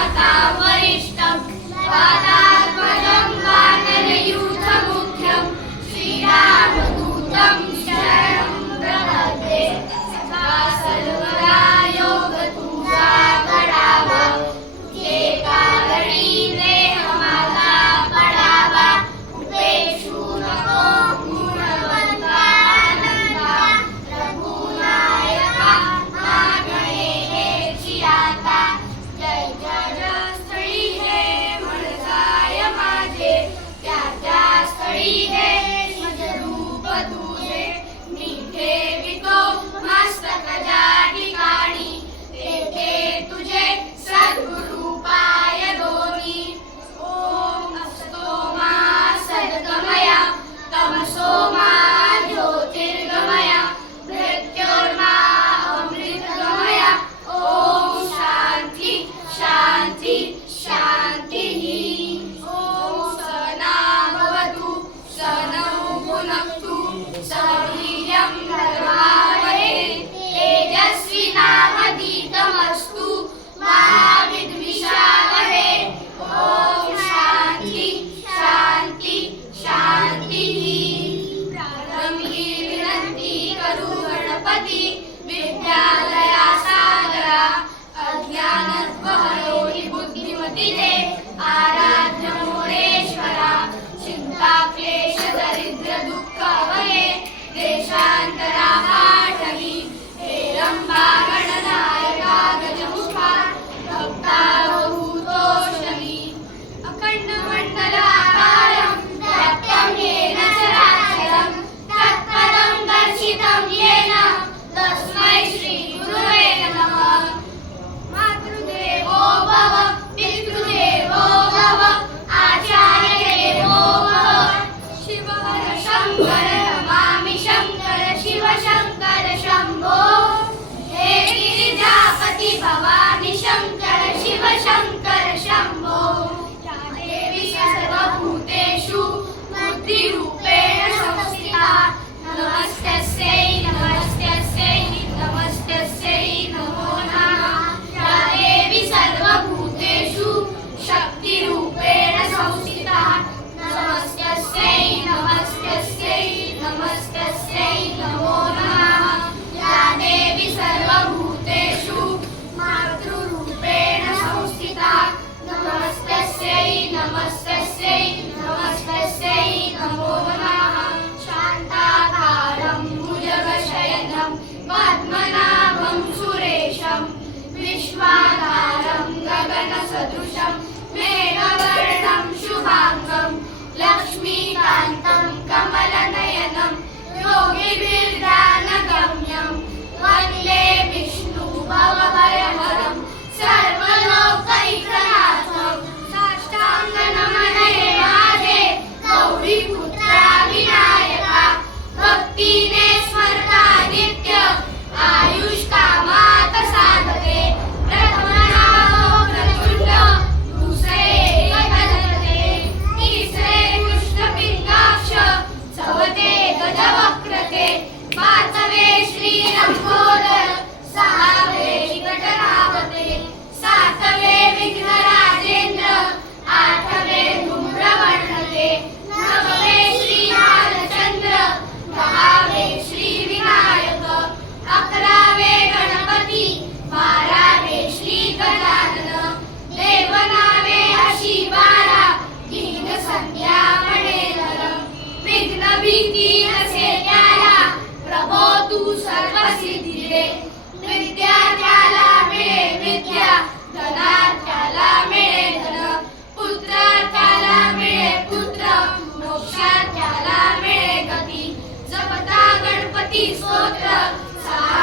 मता वरिष्ठं वातात्मजं वानरयूथमुख्यं श्रीरामदूतं शरणं प्रपद्ये। सदा सर्वदा योग तुझा घडावा, तुझे कारणी देह माझा पडावा। उपेक्षू नको गुणवंता अनंता, रघुनायका मागणे हेची आता। जय जय जय स्थळी हे म्हणजाय माझे, त्या त्या स्थळी हे निज रूप तुझे। मी ठेवितो मस्तक ज्या ठिकाणी, तेथे तुझे सद्गुरु पाय दोन्ही। ओम असतो मा सद्गमया, तमसो मा ज्योतिर्गमया, मृत्योर्मा अमृतगमया। ओम शांती शांती शांतिः। ओम सहना भवतु सहनौ भुनक्तु, सह वीर्यं करवावहै, तेजस्विनावधीतमस्तु मा विद्विषावहै। ओम शांती शांती शांतिः। प्रारंभी विनंती करू गणपती, विद्यालया सादरा। अज्ञानत्वहरोहि बुद्धिमती दे, आराध्य मोरेश्वरा। चिंता क्लेश दरिद्र दुःख अवये, देशांतरा पाठवी। हेरंबा गणनायका गजमुखा, भक्तावभूतोषणी। अखंड मंडलाकारं व्याप्तं येन चराचरं, तत्पदं दर्शितं येन तस्मै श्री गुरुवे नमः। मातृदेवो भव पितृदेवो भव, आचार्यदेवो भव। शिवहर शंकर नमामि शंकर शिव शंकर शंभो। हे गिरिजापति भवानी शंकर शिव शंकर शंभो। या देवी सर्वभूतेषु बुद्धिरूपेण संस्थिता, नमस्तस्यै नमस्तस्यै नमस्तस्यै नमो नमः। या देवी सर्वभूतेषु शक्तिरूपेण संस्थिता, नमस्तस्यै नमस्तस्यै नमस्तस्यै नमो नमः। या देवी सर्वभूतेषु मातृरूपेण संस्थिता, नमस्तस्यै नमस्तस्यै नमस्तस्यै नमो नमः। शान्ताकारं भुजगशयनं पद्मनाभं सुरेशं, विश्वाधारं गगनसदृशं मेघवर्णं शुभांगं, लक्ष्मीकान्तं कमलनयनं योगिभिर्ध्यानगम्यं। वन्दे विष्णु भवभयहरं सर्वलोकैकनाथं। साष्टांग नमने माझे गौरीपुत्रा विनायका, भक्तीने स्मरता नित्य आयुष्कामात साधते। प्रथमनामो प्रचंड, दुसरे एकदंते, तिसरे कृष्णपिंगाक्ष, चौथे गजवक्रते, पाचवे श्रीलंबोदर, सहावे विकटनाभते, सातवे विघ्नराजेंद्र, आठवे धूम्रवर्णते, नववे श्रीबालचंद्र, दहावे श्रीविनायक, अकरावे गणपती, बारावे श्री गजानन, देवनावे अशी बारा, दीन संध्या मणेधर। विघ्न भीती नसे त्याला, प्रभो तू सर्वसिद्धी दे। विद्यार्थ्याला मिळे विद्या, धनार्थ्याला मिळे धन, पुत्रार्थ्याला मिळे पुत्र, मोक्षार्थ्याला मिळे गती। जपता गणपती स्तोत्र, सहा